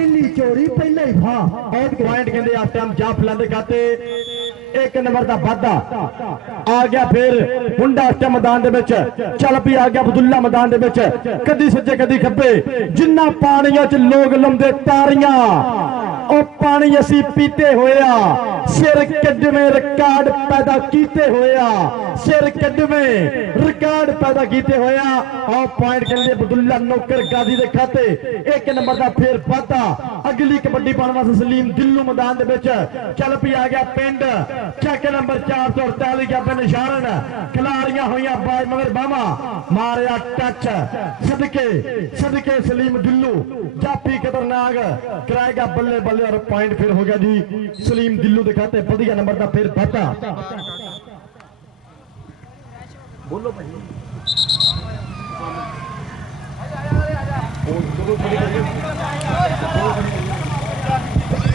पहली चोरी पहला ही भा बहुत पॉइंट कहते इस टाइम जाफलन के खाते एक नंबर का वाधा आ गया। फिर मुंडा इस मैदान दे विच चल पी आ गया। अब्दुल्ला मैदान दे विच कदी सज्जे कदी खब्बे जिन्ना पानियां च लोग लंबे तारियां ओ पानी असी पीते होया सिर कदमे रिकॉर्ड पैदा कीते होया सिर कदमे रिकॉर्ड पैदा कीते होया। और पॉइंट कहते अब्दुल्ला नौकर गाजी के खाते एक नंबर का फिर वाधा। अगली कबड्डी पाने वास्ते सलीम दिल्लू मैदान दे विच चल पी आ गया। पिंड चेक नंबर 448 क्या निशान खिलाड़ियां हुई बाज मगर बामा मारिया टच सदके सदके सलीम दिल्लू जाफी खतरनाक कराएगा बल्ले बल्ले और पॉइंट फिर हो गया जी सलीम दिल्लू दिखाते बढ़िया नंबर का फिर वाधा। बोलो भाई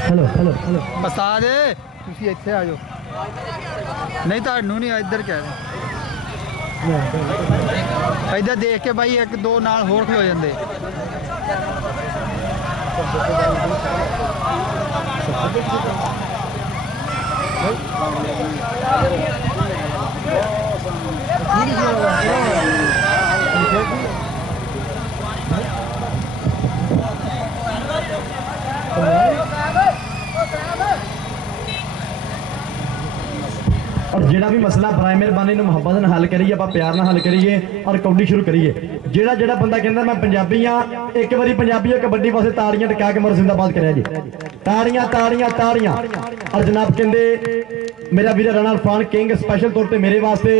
हेलो हेलो हेलो बसा दे तुसी इत्थे आ जाओ नहीं ਤੁਹਾਨੂੰ नहीं इधर कह रहे इधर देख के भाई एक दो नाल होर खलो जांदे और जेड़ा भी मसला बराए मेहरबानी मुहब्बत नाल हल करिए आप प्यार नाल हल करिए और कबड्डी शुरू करिए। जेड़ा जेड़ा बंदा कहता मैं पंजाबी हाँ एक बारी पंजाबी कबड्डी वास्ते ताड़ियां टका के मर जिंदाबाद करे जी ताड़ियां ताड़ियां ताड़ियां। और जनाब कहते मेरा वीर राणा इरफान किंग स्पेशल तौर पर मेरे वास्ते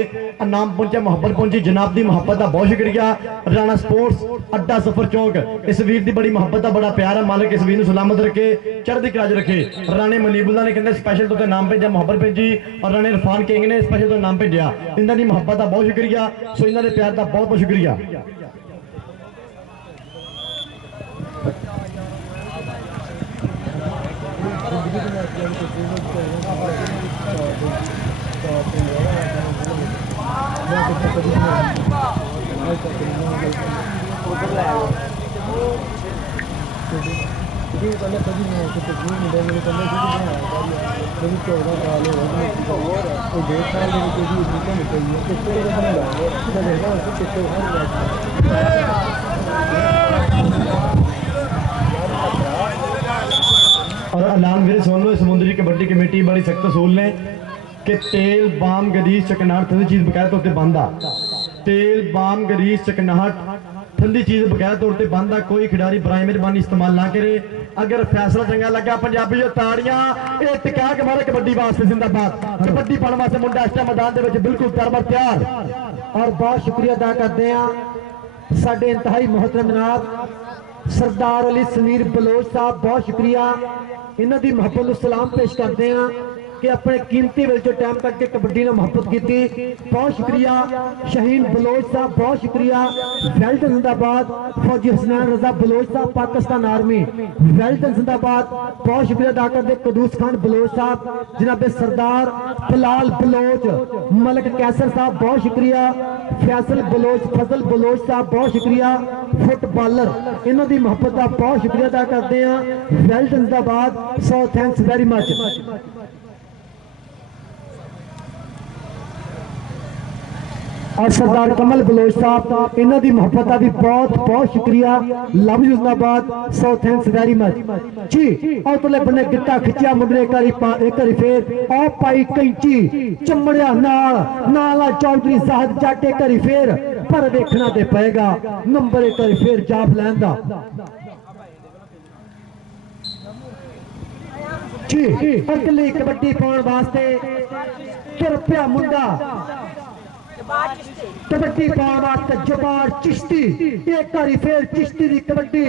नाम पहुंचा मुहब्बत पहुंची जनाब की मुहब्बत का बहुत शुक्रिया। राणा स्पोर्ट्स अड्डा सफर चौक इस वीर की बड़ी मुहब्बत का बड़ा प्यार है। मालिक इस वीर सलामत रखे चढ़ती कला रखे। राणे मनीबुल्ला ने कहते स्पेशल तौर पर नाम भेजा मुहब्बत भेजी और राणे इरफान किंग ने स्पेशल तौर नाम भेजा। इन्होंने मुहब्बत का बहुत शुक्रिया सो इन्होंने प्यार का बहुत बहुत शुक्रिया। और ऐलान मेरे सुन लो समुद्री कबड्डी कमेटी बड़ी सख्त असूल ने कि तेल बाम गरीस चकनाहट ठंडी चीज बकाया तौर पर बंद आ। तेल बाम गरीस चकनाहट ठंडी चीज बकाया तौर पर बंद आ। कोई खिडारी बराए मेहरबानी इस्तेमाल ना करे। अगर फैसला चंगा लगा पंजाबी जो ताड़ियां ये टिका के मारे कबड्डी वास्ते जिंदाबाद। कबड्डी पाने वास्ते मुंडा इस मैदान दे विच बिल्कुल तैयार और बहुत शुक्रिया अदा करते हैं साडे इंतहाई मोहतरम जनाब सरदार अली समीर बलोच साहब बहुत शुक्रिया इन्हों की मुहब्बत को सलाम पेश करते हैं कि अपने कीमती वे टाइम तक के कबड्डी ने मुहब्बत की। बहुत शुक्रिया शहीन बलोच साहब बहुत शुक्रिया वेल्टन जिंदाबाद। फौजी हसनैन रजा बलोच साहब पाकिस्तान आर्मी वेल्टन जिंदाबाद। बहुत शुक्रिया अदा करते कदूस खान बलोच साहब जनाब सरदार बिलाल बलोच मलक कैसर साहब बहुत शुक्रिया। फैसल बलोच फजल बलोच साहब बहुत शुक्रिया। फुटबॉलर इन्हों की मुहब्बत का बहुत शुक्रिया अदा करते हैं वेल्टन जिंदाबाद। So thanks very much. और सरदार कमल बलोच साहब इन्हों की मुहब्बत का भी बहुत बहुत शुक्रिया लव यू जिंदाबाद। सो थैंक्स वेरी मच जी। और तुले बने गिट्टा खिंचा मुंडे एक बारी फिर और पाई कैंची चमड़िया नाला चौधरी साहब जाटे करी फिर पर देखना तो पेगा नंबर एक बारी फिर जाप लैन दा जी। अगली कबड्डी पाने वास्ते तुर पिया मुंडा कबड्डी पाने वास्ते जबार चिश्ती एक बारी फिर चिश्ती की कबड्डी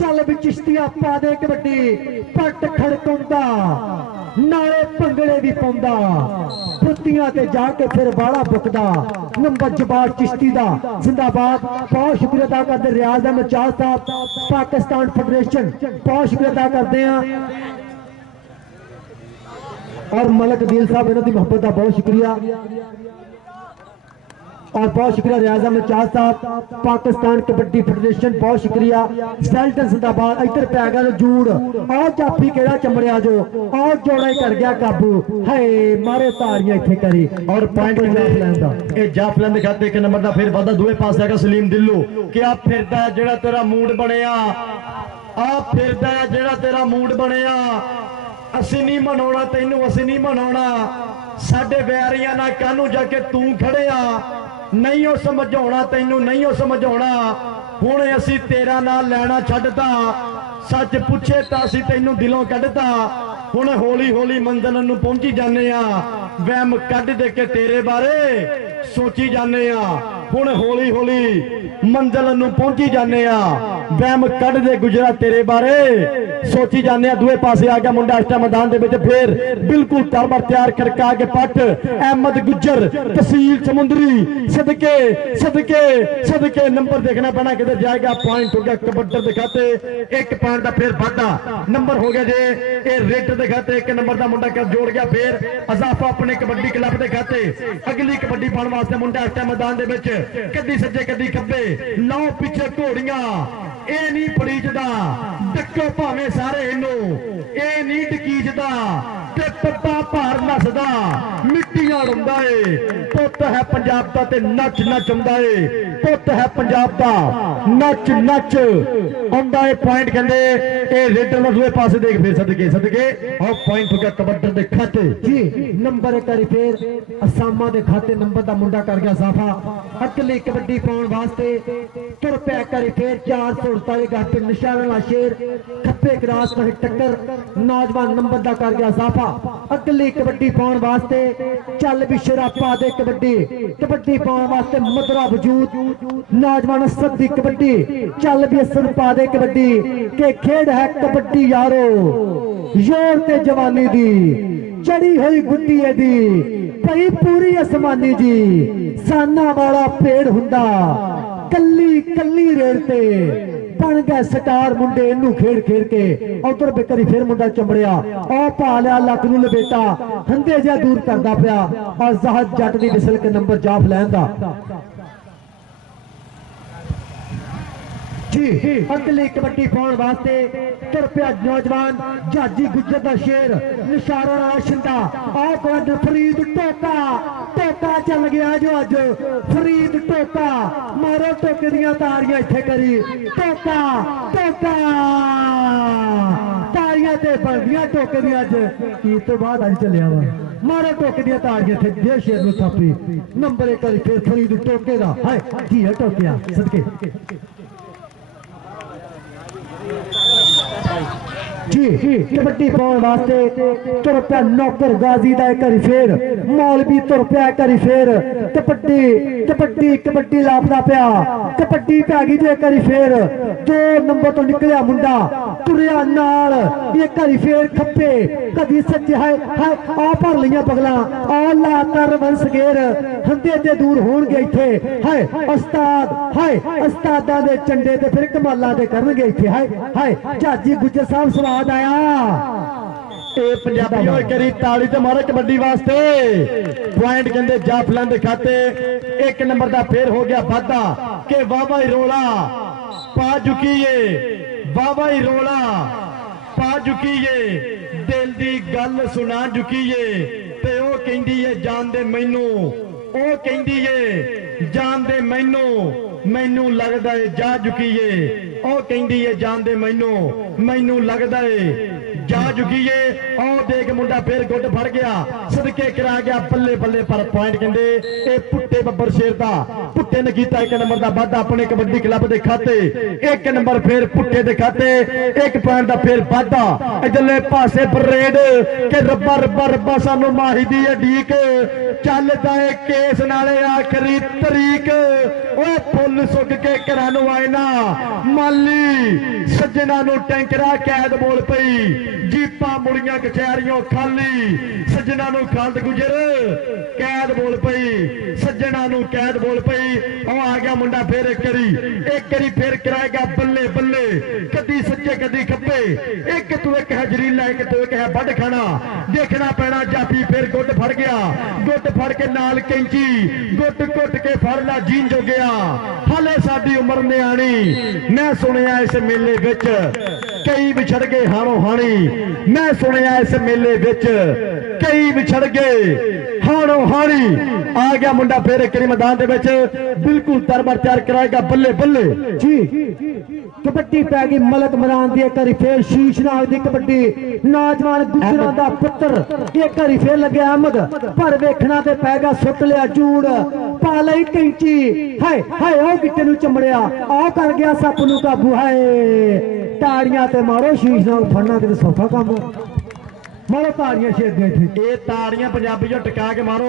चल भी चिश्तिया पा दे कबड्डी पट खड़काउंदा नाले भंगड़े भी पाउंदा फुत्तियां ते जाके फिर बाड़ा बुकदा नंबर जबार चिश्ती दा जिंदाबाद। बहुत शुक्रिया अदा करते रियाज अहमद चाह साहब पाकिस्तान फेडरेशन बहुत शुक्रिया अदा करते हैं और मलक दिल साहब इन्हों की मुहब्बत का बहुत शुक्रिया। और बहुत शुक्रिया रियाज अहमद चाह साहब, पाकिस्तान कबड्डी फेडरेशन बहुत शुक्रिया। सैल्टन जिंदाबाद। इधर पै गया जूड़ और जाफी केड़ा चमड़िया जो और जोड़ा ही कर गया काबू है मारे तारियां इत्थे करी और पॉइंट जाफलैंड खाते एक नंबर का फिर वादा दूए पास है सलीम दिल्लू क्या फिरदा जेड़ा तेरा मूड बनया आ फिरदा जेड़ा तेरा मूड बनया असी नहीं मनाउणा तैनू असी नहीं मनाउणा साडे वैरियां नाल कानू जाके तू खड़े आ नहीं हो समझाउणा तैनू नहीं हो समझाउणा हुण असी तेरा नाल लैना छड्डता सच पुछे तां असी तैनू दिलों कड्डता हुण हौली हौली मंजिल नूं पहुंची जाने आ वहम कढ दे के तेरे बारे सोची जाने आ हुण हौली हौली मंजिल नूं पहुंची जाने आ वहम कढ दे गुजरा तेरे बारे सोची जाने आ। दूए पासे आ गया मुंडा इस मैदान दे विच फिर बिल्कुल तरबर तैयार खड़का के पट अहमद गुज्जर तहसील समुंदरी सदके सदके सदके नंबर देखना पैना किधर जाएगा। पॉइंट हो गया कबड्डर दिखाते एक पॉइंट का फिर वाधा नंबर हो गया जे ये रेट दिखाते एक नंबर का मुंडा कर जोड़ गया फिर अजाफा अपने कबड्डी क्लब दिखाते अगली कबड्डी पाने वास्ते मुंडा इस मैदान दे विच कदी सज्जे कदी खब्बे नौ पिछे घोड़ियां ए नहीं पड़ीजदा डक्को भावे सारे इनू ए नहीं डकीजदा ते पप्पा भार नसदा मिट्टियां उड़दा ए पुत है पंजाब दा ते नच नच आउंदा ए पुत है पंजाब दा नच नच आउंदा ए। पॉइंट कहंदे ए रेडर दा दूए पासे देख फिर सदके सदके और पॉइंट हो गया कबड्डर दे खाते जी नंबर एक बारी फिर असामा दे खाते नंबर दा मुंडा कर गया साफा अगली कबड्डी पाउण वास्ते तुर पै करी फिर 448 गप निशाना ला शेर खप्पे क्रॉस पर टक्कर नौजवान नंबर दा कर गया साफा अगली कबड्डी पाउण वास्ते चल भी शरापा दे कबड्डी कबड्डी पाउण वास्ते मदरा वजूद नौजवान सदी कबड्डी चल भी असर पा दे कबड्डी के खेड है कबड्डी यारो जोर ते जवानी दी चढ़ी हुई गुड्डी दी भई पूरी आसमानी जी साना वाला पेड़ हुंदा कल्ली कल्ली रेड़ ते बन गए स्टार मुंडे इनू खेड़ खेड़ के उधर बेकरी फिर मुंडा चमड़िया और पा लिया लक नू लपेटा हंदे जा दूर करदा पिया और जहाज जट दी विसल के नंबर जाफ लैंदा जी अगली कबड्डी पाउण वास्ते तुर पिया नौजवान जाजी गुज्जर दा शेर निशारा राशिंदा आ कद फरीद टोका टोका चल गया जो अज फरीद टोका मारो टोके दियां तारियां इत्थे करी टोका टोका तारियां ते बनदियां टोके दियां अज की तो बाद अज चलिया वा मारो टोके दियां तारियां इत्थे दे शेर नूं थापी नंबर एक करी फिर फरीद टोके दा हाय की है टोकिया सदके जी कबड्डी पाउण वास्ते तुर पिया नौकर गाजी दा एक फिर मौलवी तुर पिया एक फिर कबड्डी कबड्डी कबड्डी लापदा पिया कबड्डी पै गई जे एक फिर 2 नंबर तो निकलिया मुंडा तुरिया नाल एक फिर खप्पे कदी सज्जे है आ भर लिया पगला आ लाता रवंस गेर हंदे ते दूर होणगे इत्थे है उस्ताद है उस्तादां दे चंडे ते फिर कमालां दे करनगे इत्थे है जाजी गुज्जर साहब स्वाद आया ए पंजाबियों करी ताली ते मारे कबड्डी वास्ते पॉइंट कहंदे जाफलैंड दे खाते एक नंबर दा फिर हो गया वादा के वावा ही रोला पा चुकीए वावा ही रोला पा चुकीए दिल दी गल सुना चुकीए ते ओ कहंदी है जान दे मैनू ओ कहंदी है जान दे मैनू मैनू लगदा है जा चुकीए ओ कहंदी है जान दे मैनू मैनू लगदा है जा चुकीए ओ देख मुंडा फिर गुट फड़ गया सदके करा गया बल्ले बल्ले पर पॉइंट कहंदे ए पुट्टे बब्बर शेर दा पुट्टे ने कीता एक नंबर दा वादा अपने कबड्डी क्लब दे खाते एक नंबर फिर पुट्टे दे खाते एक पॉइंट दा फिर वादा इधरले पासे परेड के रब्बा रब्बा रब्बा सानू माही दी अडीक चलदा है केस नाले आखरी तरीक ओ फुल सुक के घरां नूं आए ना माली सज्जना नूं टैंकरा कैद बोल पई जीपा मुड़ियां कचहरियों खाली सज्जना नूं खालद गुजर कैद बोल पई सज्जना नूं कैद बोल पई ओ आ गया मुंडा फिर एक करी फिर कराएगा बल्ले बल्ले कदी सज्जे कदी खब्बे एक तो एक है जरीला, एक तो एक है बड़ खाना। देखना पैना जाफी फिर गुट फड़ गया, गुट फड़ के नाल कैंची, गुट गुट के फड़ ला जीन जो गया। हाले साडी उम्र न्याणी, मैं सुनिया इस मेले विच कई विछड़ गए हाणो हाणी। मैं सुनिया इस मेले विच कई विछड़ गए हाणो हाणी। आ गया मुंडा फिर एक मैदान दे विच बिल्कुल तरबर तैयार कराएगा। बल्ले बल्ले जी कबड्डी पै गई मलक मरान दी। एक बारी फिर शीशनाग दी कबड्डी, नौजवान गुजरां दा पुत्र एक बारी फिर लगे अहमद, पर वेखना ते पै गया सुट लिया जूड़, पा लई कैंची। हाय हाय ओ गिट्टे नूं चमड़िया, आ कर गया सप नूं काबू। हाय ताड़ियां ते मारो, शीशनाग फड़ना किते सौखा काम, मारो ताड़ियां शेर दे थे। ये ताड़ियां पंजाबी जो टका के मारो।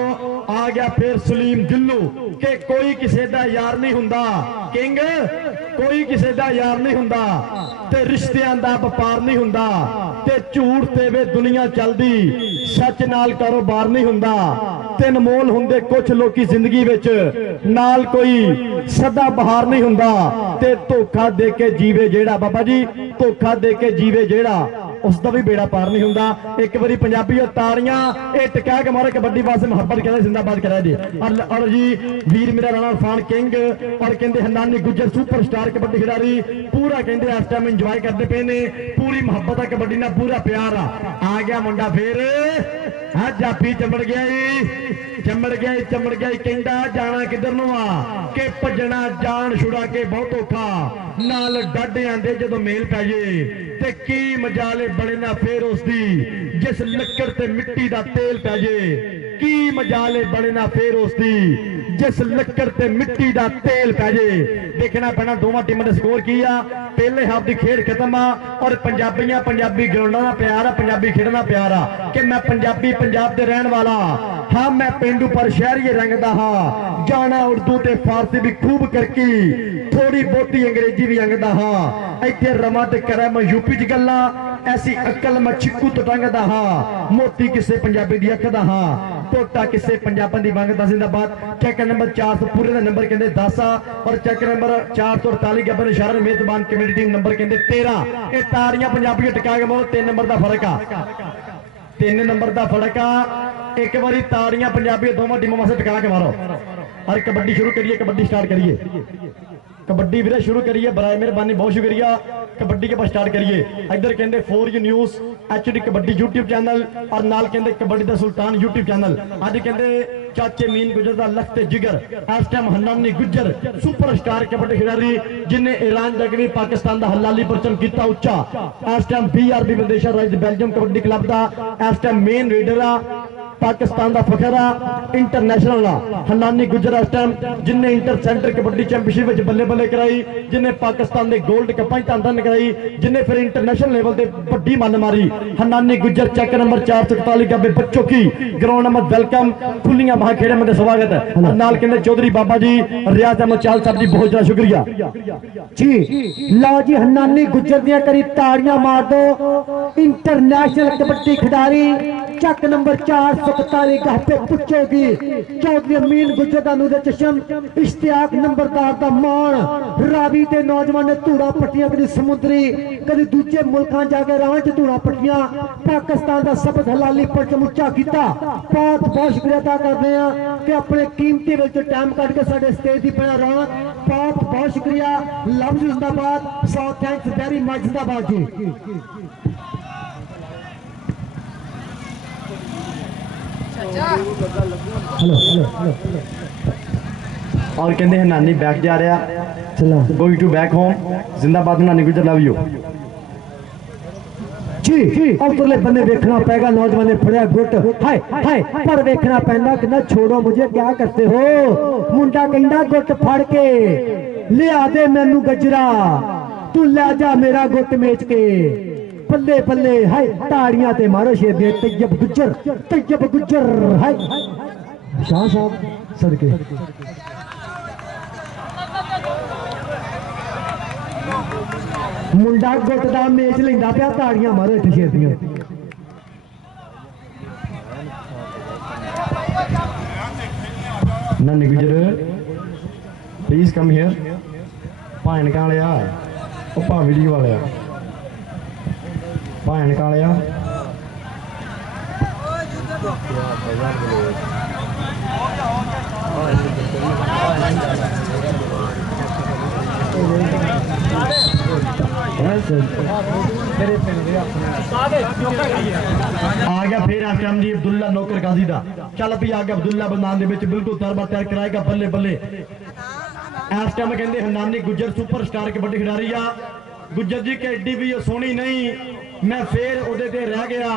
आ गया फिर सलीम गिल्लू के कोई किसी दा यार नहीं हुंदा, किंग कोई किसी दा यार नहीं हुंदा, ते रिश्तियां दा व्यापार नहीं हुंदा, ते झूठ ते वे दुनिया चलदी, सच नाल कारोबार नहीं हुंदा, ते अनमोल हुंदे कुछ लोकी जिंदगी विच, नाल कोई सदा बहार नहीं हुंदा, ते धोखा दे के जीवे जेड़ा बाबा जी, धोखा दे के जीवे जेड़ा उसका भी बेड़ा पार नहीं हुंदा। एक बारी पंजाबी और ताड़ियां ये टका के मारे कबड्डी वास्ते मुहब्बत करे जिंदाबाद करा दे। और जी वीर मेरा राणा इरफान किंग और कहते हन्नानी गुज्जर सुपरस्टार कबड्डी खिडारी पूरा कहते इस टाइम इंजॉय करते पे ने, पूरी मुहब्बत है कबड्डी ना, पूरा प्यार आ गया मुंडा फिर हाँ जाफी चमड़ गया चमड़ गया चमड़ गया। कहता जाना किधर नूं आ के भजना जान छुड़ा के बहुत औखा, नाल डड आंदे जदों मेल पै जे, ते की मजाले बड़े ना फिर उसदी जिस लक्कड़ ते मिट्टी दा तेल पै जे, की मजाले बड़े ना फिर उसदी जिस लक्कड़ ते मिट्टी दा तेल पै जे। देखना पैना दोवां टीमां ने स्कोर किया, पहले हाफ दी खेड खत्म आ और पंजाबियां पंजाबी ग्राउंडां दा प्यार आ, पंजाबी खेडना प्यार आ कि मैं पंजाबी पंजाब दे रहन वाला हाँ, मैं पेंडू पर शहरी रंग दा हाँ, जाना उर्दू ते फारसी भी खूब करकी, थोड़ी बहुती अंग्रेजी भी अंगदा हाँ, इत्थे रमा ते करै मैं यूपी च गल्ला, ऐसी अकल मैं छिक्कू तो टंगदा हाँ, मोती किसे पंजाबी दी अख दा हाँ, टोटा किसे पंजाबन दी वंग दा। जिंदाबाद। चेक नंबर 400 पूरे दा नंबर कहंदे 10 और चेक नंबर 448 गब्बर इशारा मेजबान कमेटी टीम नंबर कहंदे 13। ये ताड़ियां पंजाबी टका के मारो, 3 नंबर दा फर्क आ, 3 नंबर दा फर्क आ। एक बारी ताड़ियां पंजाबी दोवां टीमां वास्ते टका के मारो और कबड्डी शुरू करिए, कबड्डी स्टार्ट करिए, कबड्डी वीरे शुरू करिए, बराए मेहरबानी बहुत शुक्रिया। कबड्डी के पास स्टार्ट करिए। इधर कहते for you news HD kabaddi YouTube channel और नाल कहते कबड्डी दा सुल्तान यूट्यूब चैनल। अज कहते चाचे मीन गुजर दा लख ते जिगर, इस टाइम हन्नानी गुजर सुपरस्टार कबड्डी खिडारी जिन्हें ईरान जगनी पाकिस्तान दा हलाली परचम किया उच्चा, इस टाइम BRB विदेशा राज बेल्जियम कबड्डी क्लब दा इस टाइम मेन रीडर आ, पाकिस्तान का फखर आ, इंटरनेशनल आ हन्नानी गुजर इस टाइम जिन्हें इंटर सेंटर कबड्डी चैंपियनशिप में बल्ले बल्ले कराई, जिन्हें पाकिस्तान के गोल्ड कपां धन धन कराई, जिन्हें फिर इंटरनेशनल लेवल पे बड़ी मन मारी। हन्नानी गुजर चेक नंबर 441 गब्बे बच्चों की ग्राउंड नंबर वेलकम, खुलियां बाह खेड़े में स्वागत है। नाल कहते चौधरी बाबा जी रियाज अहमद चाल साहब जी बहुत ज्यादा शुक्रिया जी। लो जी हन्नानी गुजर दियां करी ताड़ियां मार दो। इंटरनेशनल कबड्डी खिडारी चक नंबर 441 गह पे पुछोगी चौधरी अमीन गुजर दा नूर चशम, इश्तियाक नंबरदार दा मान, रावी ते नौजवान ने धूड़ा पट्टियां कदी समुद्री कदी दूजे मुल्कां जाके राह च धूड़ा पट्टियां, पाकिस्तान दा सबक हलाली परचम उच्चा कीता। बहुत बहुत शुक्रिया अदा करते हैं कि अपने कीमती विच टाइम कढ के साडे स्टेज दी बना रौनक, बहुत बहुत शुक्रिया। लव यू जिंदाबाद, सो थैंक्स वेरी मच जिंदाबाद जी। हेलो हेलो और कहते हैं नानी बैक जा रहा, चलो गोइंग टू बैक होम, जिंदाबाद नानी गुजर, लव यू जी। उधरले बंदे देखना पेगा, नौजवान ने फड़िया गुट, हाय हाय पर देखना पैंदा कि ना छोड़ो मुझे क्या करते हो, मुंडा कहंदा गुट फड़ के लिया दे मैनू गजरा, तू ले जा मेरा गुट मेच के, बल्ले बल्ले हाय ताड़ियां ते मारो शेर दे। तैयब गुज्जर हाय शाह साहब सदके मुंडा गुट दा मेच लेंदा पिया, ताड़ियां मारो इत्थे शेर दियां। नानी गुजर प्लीज कम हियर, भाण वाले ओ भा वीडियो वाले ਭੈਣ ਕਾਲਿਆ आ गया फिर आक्रम जी अब्दुल्ला नौकर गाजी दा चल भी आ गया अब्दुल्ला मैदान दे विच बिल्कुल तरबा तैयार कराएगा बल्ले बल्ले इस टाइम कहते हनानी गुज्जर सुपरस्टार कबड्डी खिडारी आ गुज्जर जी कैडी भी सोहनी नहीं मैं फिर ओदे ते रह गया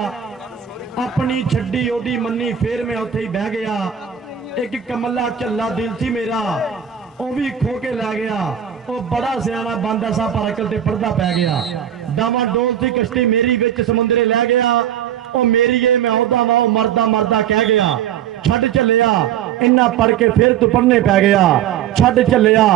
अपनी छड्डी ओदी मन्नी फिर मैं उत्थे ही बह गया एक कमला झल्ला दिल सी मेरा ਉਹ भी खो के लै गया ਉਹ बड़ा सियाना बंदा सा पर अकल ते पर्दा पै गया डावा डोल सी कश्ती मेरी विच समुंदरे लै गया ਉਹ मेरी है मैं ओदा वा ਉਹ मरदा मरदा कह गया छड़ झलिया इन्ना पढ़ के फिर तू पढ़ने पै गया छड़ झलिया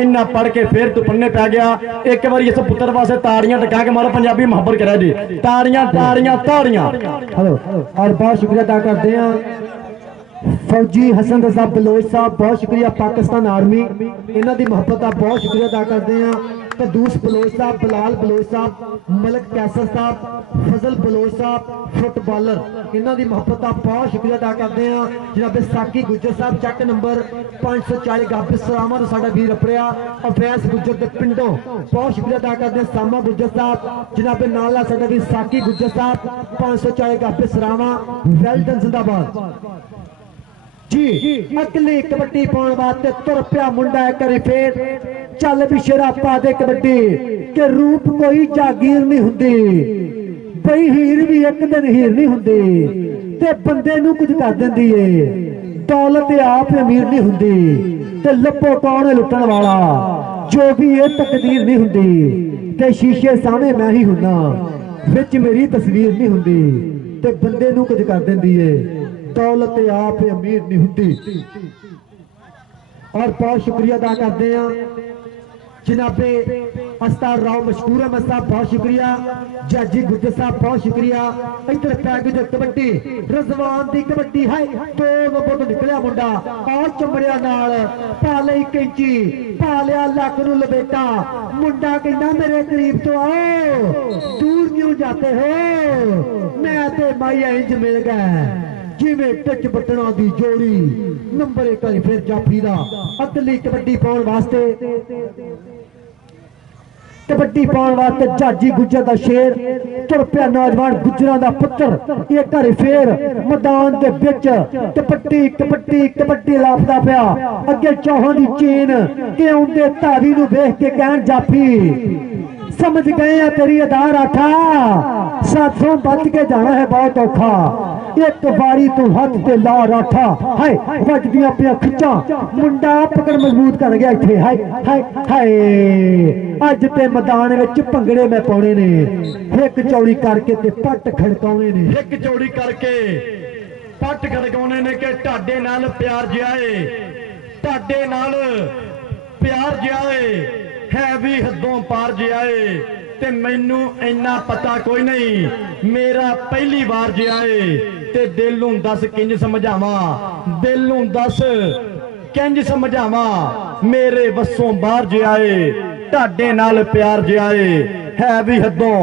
इन्ना पढ़ के फिर तू पढ़ने पै गया एक बार इस पुत्र वास्ते ताड़ियां टका के मारो पंजाबी मुहब्बत करा जी ताड़ियां ताड़ियां ताड़ियां हेलो और बहुत शुक्रिया अदा करते हैं फौजी हसन रजा बलोच साहब बहुत शुक्रिया पाकिस्तान आर्मी इन्हों की मुहब्बत का बहुत शुक्रिया अदा करते हैं कदूस बलोच साहब बलाल बलोच साहब मलक कैसर साहब फजल बलोच साहब फुटबॉलर इन्हों की मुहब्बत का बहुत शुक्रिया अदा करते हैं जनाब साकी गुज्जर साहब चैक नंबर 540 गाबिस सलामा साडा वीर अपड़िया अवैस गुज्जर के पिंडों बहुत शुक्रिया अदा करते हैं सामा गुज्जर साहब जनाब नाला साडा वीर साकी गुज्जर साहब 540 गाबिस सलामा वेल्डन जिंदाबाद जी अगली कबड्डी पाने वास्ते तुर पिया मुंडा एक बारी फिर चल भी शरापा दे कबड्डी के रूप कोई जागीर नहीं हुंदी बई हीर भी एक दिन हीर नहीं हुंदी ते बंदे नू कुछ कर दिंदी है दौलत आप अमीर नहीं हुंदी ते लपो कौन लुटन वाला जो भी ये तकदीर नहीं हुंदी ते शीशे सामने मैं ही हुंदा विच मेरी तस्वीर नहीं हुंदी ते बंदे नू कुछ कर दिंदी है दौलत आप अमीर नहीं होती और बहुत शुक्रिया अदा करते हैं जनाबे अस्तार राव मशकूर अहमद साहब बहुत शुक्रिया जाजी गुज्जर साहब बहुत शुक्रिया इधर पैकेज कबड्डी रजवान की कबड्डी है दो नंबर तो निकलिया मुंडा और चमड़िया नाल पाले 1 इंची पालिया लक नू लपेटा मुंडा कहना मेरे करीब तो आओ दूर क्यों जाते हो मैं ते माइया इंज मिल गए जिमें टच बटना दी जोड़ी नंबर 1 फिर जाफी दा अगली कबड्डी पाउण वास्ते कबड्डी पाउण वास्ते जाजी गुज्जर दा शेर तुर पिया नौजवान गुज्जरां दा पुत्र एक घर फिर मैदान दे विच कबड्डी कबड्डी कबड्डी लापदा पिया अगे चौहां दी चेन के आउंदे धारी नू वेख के कहण जाफी समझ गए हैं तेरी अदा राठा साथों बच के जाना है बहुत औखा एक बारी तू हाथ पे ला राठा हाय वजदियां पिया खिच्चा मुंडा पकड़ मजबूत कर गया इत्थे हाय हाय हाय अज ते मैदान विच भंगड़े मैं पाउणे ने एक चौड़ी करके ते पट खड़काउने ने एक चौड़ी करके पट खड़काउने ने कि ढाडे नाल प्यार जियाए ढाडे नाल प्यार जियाए है भी हदों पार जियाए ते मैनू इन्ना पता कोई नहीं मेरा पहली बार जियाए ते दिल नूं दस किंज समझावा दिल नूं दस किंज समझावा मेरे वसों बाहर जियाए ढाडे नाल प्यार जियाए है भी हदों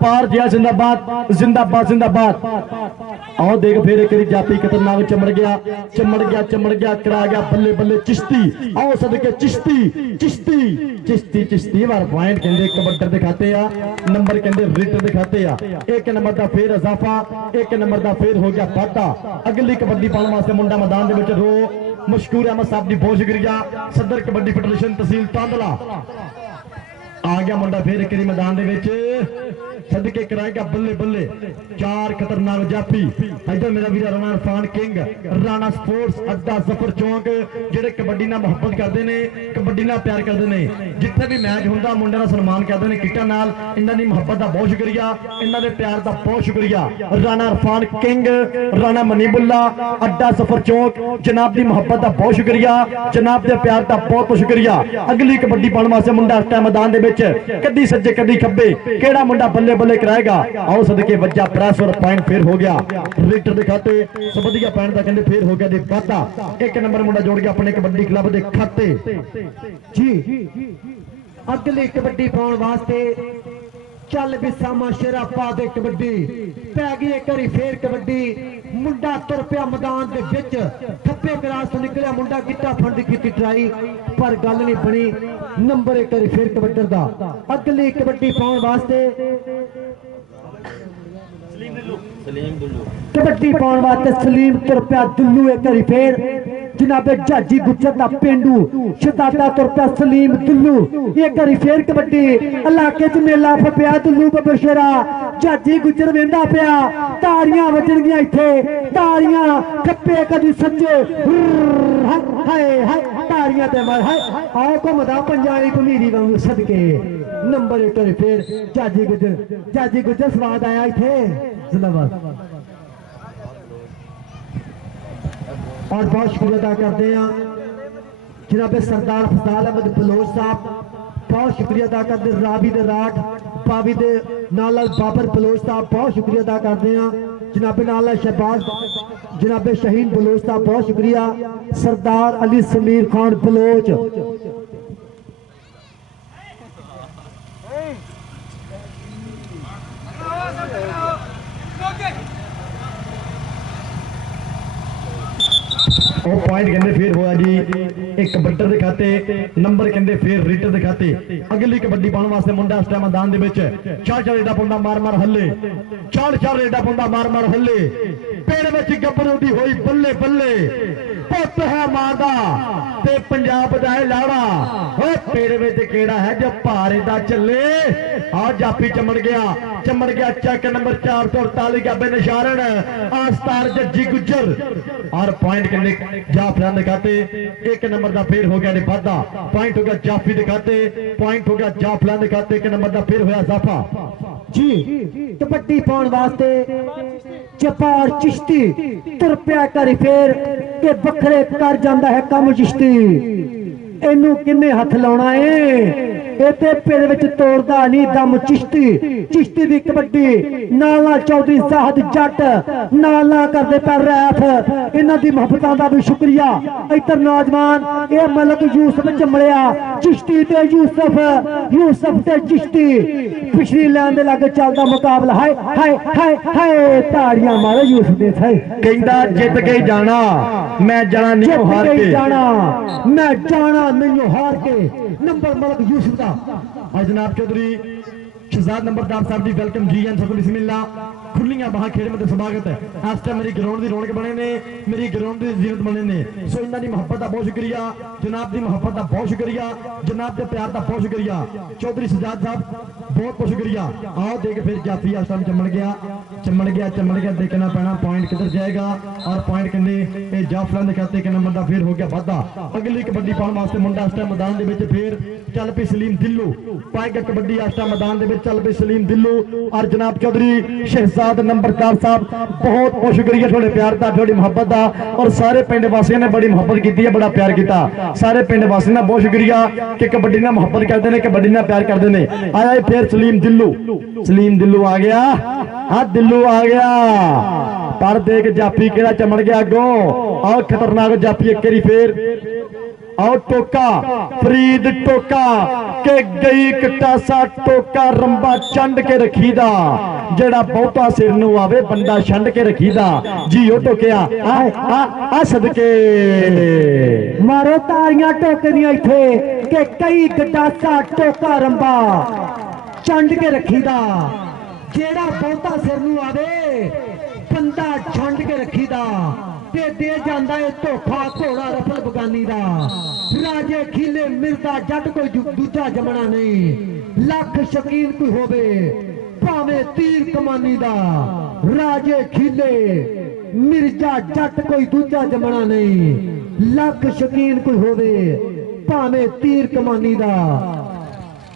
पार जिया जिंदाबाद जिंदाबाद जिंदाबाद आओ देख फिर एक जाती खतरनाक चमड़ गया करा गया बल्ले बल्ले चिश्ती आओ सदके चिश्ती चिश्ती चिश्ती चिश्ती वार पॉइंट कहंदे कबड्डर दिखाते आ नंबर कहंदे रिट दिखाते आ एक नंबर दा फिर इजाफा एक नंबर दा फिर हो गया वाधा अगली कबड्डी पाने वास्ते मुंडा मैदान दे विच रो मशकूर अहमद साहब दी बहुत शुक्रिया सदर कबड्डी फेडरेशन तहसील तांदला आ गया मुंडा फिर एक मैदान दे विच सदके कराएगा बल्ले बल्ले चार खतरनाक जाफी इधर मेरा वीर राणा इरफान किंग राणा स्पोर्ट्स अड्डा जफर चौक जेडे कबड्डी नाल मुहब्बत करते ने कबड्डी नाल प्यार करते ने जिथे भी मैच हुंदा मुंडे दा सन्मान करते ने किटा नाल इन्हां दी मुहब्बत दा बहुत शुक्रिया इन्हां दे प्यार दा बहुत शुक्रिया राणा इरफान किंग राणा मनीबुल्ला अड्डा जफर चौक जनाब दी मुहब्बत दा बहुत शुक्रिया जनाब दे प्यार दा बहुत शुक्रिया अगली कबड्डी पाउण वास्ते मुंडा इस टाइम मैदान दे विच कदी सज्जे कदी खब्बे केड़ा मुंडा बल्ले बल्ले कराएगा आओ सदके वज्जा प्रेस और पॉइंट फिर हो गया लीटर दे खाते सबदिया पॉइंट दा कहंदे फिर हो गया दे वादा एक नंबर मुंडा जोड़ गया अपने कबड्डी क्लब दे खाते जी अगली कबड्डी पाउण वास्ते ਚੱਲ ਬਿਸਾਮਾ ਸ਼ੇਰਾ ਪਾ ਦੇ ਕਬੱਡੀ ਪੈ ਗਈ ਇੱਕ ਵਾਰੀ ਫੇਰ ਕਬੱਡੀ ਮੁੰਡਾ ਤੁਰ ਪਿਆ ਮੈਦਾਨ ਦੇ ਵਿੱਚ ਥੱਪੇ ਗਰਾਸ ਤੋਂ ਨਿਕਲਿਆ ਮੁੰਡਾ ਗਿੱਟਾ ਫੰਡ ਦੀ ਕੀਤੀ ਟਰਾਈ ਪਰ ਗੱਲ ਨਹੀਂ ਬਣੀ ਨੰਬਰ ਇੱਕ ਵਾਰੀ ਫੇਰ ਕਬੱਡਰ ਦਾ ਅਗਲੀ ਕਬੱਡੀ ਪਾਉਣ ਵਾਸਤੇ ਕਬੱਡੀ ਪਾਉਣ ਵਾਸਤੇ ਸਲੀਮ ਤੁਰ ਪਿਆ ਦੁੱਲੂ ਇੱਕ ਵਾਰੀ ਫੇਰ ਜਨਾਬੇ ਜਾਜੀ ਗੁੱਜਰ ਦਾ ਪਿੰਡੂ ਸ਼ਤਾਦਾ ਤੁਰ ਪਿਆ ਸਲੀਮ ਦੁੱਲੂ ਇੱਕ ਵਾਰੀ ਫੇਰ ਕਬੱਡੀ ਇਲਾਕੇ 'ਚ ਮੇਲਾ ਪਿਆ ਦੁੱਲੂ ਬਬਸ਼ਰਾ ਜਾਜੀ ਗੁੱਜਰ ਵੇਂਦਾ ਪਿਆ ਤਾੜੀਆਂ ਵੱਜਣਗੀਆਂ ਇੱਥੇ ਤਾੜੀਆਂ ਖੱਪੇ ਕਦੀ ਸੱਜੇ ਹਾਏ ਹਾਏ ਤਾੜੀਆਂ ਤੇ ਮਾਰ ਹਾਏ ਆਓ ਘੁੰਮਦਾ ਪੰਜਾਲੀ ਘੁਮੀਰੀ ਵਾਂਗੂ ਸਦਕੇ ਨੰਬਰ 1 ਵਾਰੀ ਫੇਰ ਜਾਜੀ ਗੁੱਜਰ ਸਵਾਦ ਆਇਆ ਇੱਥੇ ਜ਼ਿੰਦਾਬਾਦ और बहुत शुक्रिया अदा करते हैं जनाबे सरदार फजाल अहमद बलोच साहब बहुत शुक्रिया अदा करते रावी दे राठ पावी दे नाल बाबर बलोच साहब बहुत शुक्रिया अदा करते हैं जनाबे नाल शहबाज जनाबे शहीन बलोच साहब बहुत शुक्रिया सरदार अली समीर खान बलोच पॉइंट कहते फिर होया जी एक कबड्डर दे खाते नंबर कहते फिर रीटर दे खाते अगली कबड्डी पाने वास्ते मुंडा इस टाइम मैदान दे विच चार रेडा पाउंदा मार मार हल्ले चार रेडा पाउंदा मार मार हल्ले पेड़ विच गब्बरू दी होई बल्ले बल्ले पुत है मां दा ते पंजाब दा है लाड़ा ओए पेड़ विच केड़ा है जो भारे दा चले आ जाफी चमड़ गया चेक नंबर 448 का बेनशारण आस्तार जज्जी गुज्जर और पॉइंट कहते जाफरान दिखाते एक नंबर का फिर हो गया निफादा पॉइंट हो गया जाफी दिखाते पॉइंट हो गया जाफरान दिखाते एक नंबर का फिर होया जाफा जी कबड्डी पाउण वास्ते जपार चिश्ती तुर पिया करी फेर ते बखरे कर जांदा है कम चिश्ती इनू किन्ने हथ लाउणा है इत्थे पेड़ विच तोड़दा नहीं दम चिश्ती दी कबड्डी नाला चौधरी साहद जट नाला करदे पर रैफ इन्हां दी मुहब्बतां दा भी शुक्रिया इधर नौजवान ये मलक यूसुफ चमड़िया चिश्ती ते यूसुफ ते चिश्ती पिछली लाइन दे लागे चलदा मुकाबला हाय हाय हाय हाय ताड़ियां मारो यूसुफ दे थे कहंदा जित के जाना मैं जाना नहीं हार के जाना मैं जाना नहीं हार के नंबर मलक यूसुफ दा और जनाब चौधरी शहजाद नंबरदार साहब जी वेलकम जी एन सब बिस्मिल्लाह खुलियां बाहर खेड़ में स्वागत है इस टाइम मेरी ग्राउंड की रौनक बने ने मेरी ग्राउंड की जीनत बने ने सो इन्हां दी मोहब्बत का बहुत शुक्रिया जनाब की मोहब्बत का बहुत शुक्रिया जनाब के प्यार का बहुत शुक्रिया चौधरी शहजाद साहब बहुत बहुत शुक्रिया आओ देख फिर जाफी इस टाइम चमड़ गया देखना पैना पॉइंट किधर जाएगा और पॉइंट कहते जाफरान के खाते के नंबर का फिर हो गया वादा अगली कबड्डी पाने वास्ते मुंडा इस टाइम मैदान के फिर चल पे सलीम दिल्लू पाएगा कबड्डी इस टाइम मैदान के चल पे सलीम दिल्लू और जनाब चौधरी शहजाद नंबरदार साहब बहुत बहुत शुक्रिया थोड़े प्यार का थोड़ी मोहब्बत का और सारे पिंड वासियों ने बड़ी मोहब्बत की है बड़ा प्यार किया सारे पिंड वासियों ने बहुत शुक्रिया कि कबड्डी ना मोहब्बत करते हैं कबड्डी ना प्यार करते हैं आया फिर सलीम दिल्लू आ गया हाँ दिल्लू आ गया पर देख जाफी केड़ा चमड़ गया अगो और खतरनाक जाफी एक बारी फिर और टोका फरीद टोका के गई कटासा टोका रंबा चंड के रखीदा जेड़ा बहुता सिर नू आवे बंदा छंड के रखीदा जी ओ टोकिया आ सदके मारो तारियां टोके दियां इथे के कई कटासा टोका रंबा चंड के रखीदा जेड़ा बहुता सिर नू आवे बंदा छंड के रखीदा ते दे जांदा है धोखा घोड़ा रफल बगानी दा राजे खीले मिर्जा जट कोई दूजा जमना नहीं लख शकीन कोई होवे भावे तीर कमानी दा राजे खीले मिर्जा जट कोई दूजा जमना नहीं लख शकीन कोई होवे भावे तीर कमानी दा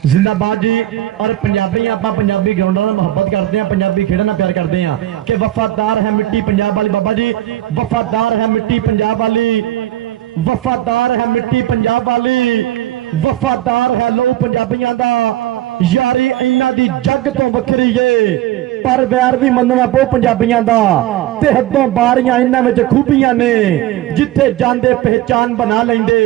जिंदाबाद जी और पंजाबी आप पंजाबी ग्राउंडों में मोहब्बत करते हैं पंजाबी खेड़ा ना प्यार करते हैं कि वफादार है मिट्टी पंजाब वाली बाबा जी वफादार है मिट्टी पंजाब वाली वफादार है मिट्टी पंजाब वाली वफादार है लो पंजाबियों दा यारी इन्हां दी जग तो वखरी है पर वैर भी मनना पो पंजाबियों दा ते हदों बारियां इन्हां विच खूबियां ने जिथे जांदे पहचान बना लेंदे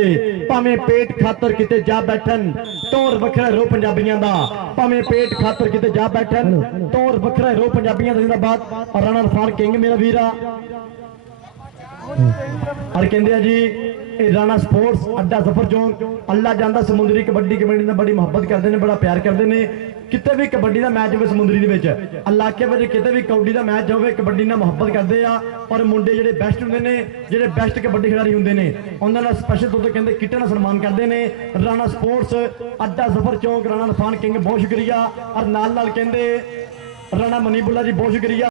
ਭਾਵੇਂ ਪੇਟ ਖਾਤਰ ਕਿਤੇ ਜਾ ਬੈਠਣ ਤੌਰ ਵੱਖਰਾ ਰੋ ਪੰਜਾਬੀਆਂ ਦਾ ਭਾਵੇਂ ਪੇਟ ਖਾਤਰ ਕਿਤੇ ਜਾ ਬੈਠਣ ਤੌਰ ਵੱਖਰਾ ਰੋ ਪੰਜਾਬੀਆਂ ਦਾ ਜਿੰਦਾਬਾਦ ਰਾਣਾ ਇਰਫਾਨ ਕਿੰਗ ਮੇਰਾ ਵੀਰਾ और कहते हैं जी ਇਹ ਰਾਣਾ ਸਪੋਰਟਸ ਅੱਡਾ ਜ਼ਫਰ ਚੌਂਕ ਅੱਲਾ ਜਾਂਦਾ ਸਮੁੰਦਰੀ ਕਬੱਡੀ ਕਮੇਟੀ ਨਾਲ ਬੜੀ ਮੁਹੱਬਤ ਕਰਦੇ ਨੇ ਬੜਾ ਪਿਆਰ ਕਰਦੇ ਨੇ ਕਿਤੇ ਵੀ ਕਬੱਡੀ ਦਾ ਮੈਚ ਹੋਵੇ ਸਮੁੰਦਰੀ ਦੇ ਵਿੱਚ ਇਲਾਕੇ ਵਿੱਚ ਕਿਤੇ ਵੀ ਕਬੱਡੀ ਦਾ ਮੈਚ ਹੋਵੇ ਕਬੱਡੀ ਨਾਲ ਮੁਹੱਬਤ ਕਰਦੇ ਆ ਔਰ ਮੁੰਡੇ ਜਿਹੜੇ ਬੈਸਟ ਹੁੰਦੇ ਨੇ ਜਿਹੜੇ ਬੈਸਟ ਕਬੱਡੀ ਖਿਡਾਰੀ ਹੁੰਦੇ ਨੇ ਉਹਨਾਂ ਦਾ ਸਪੈਸ਼ਲ ਤੌਰ ਤੇ ਕਹਿੰਦੇ ਕਿੱਟਾਂ ਨਾਲ ਸਨਮਾਨ ਕਰਦੇ ਨੇ ਰਾਣਾ ਸਪੋਰਟਸ ਅੱਡਾ ਜ਼ਫਰ ਚੌਂਕ ਰਾਣਾ ਇਰਫਾਨ ਕਿੰਗ ਬਹੁਤ ਸ਼ੁਕਰੀਆ ਔਰ ਨਾਲ ਨਾਲ ਕਹਿੰਦੇ ਰਾਣਾ ਮਨੀਬੁੱਲਾ ਜੀ ਬਹੁਤ ਸ਼ੁਕਰੀਆ।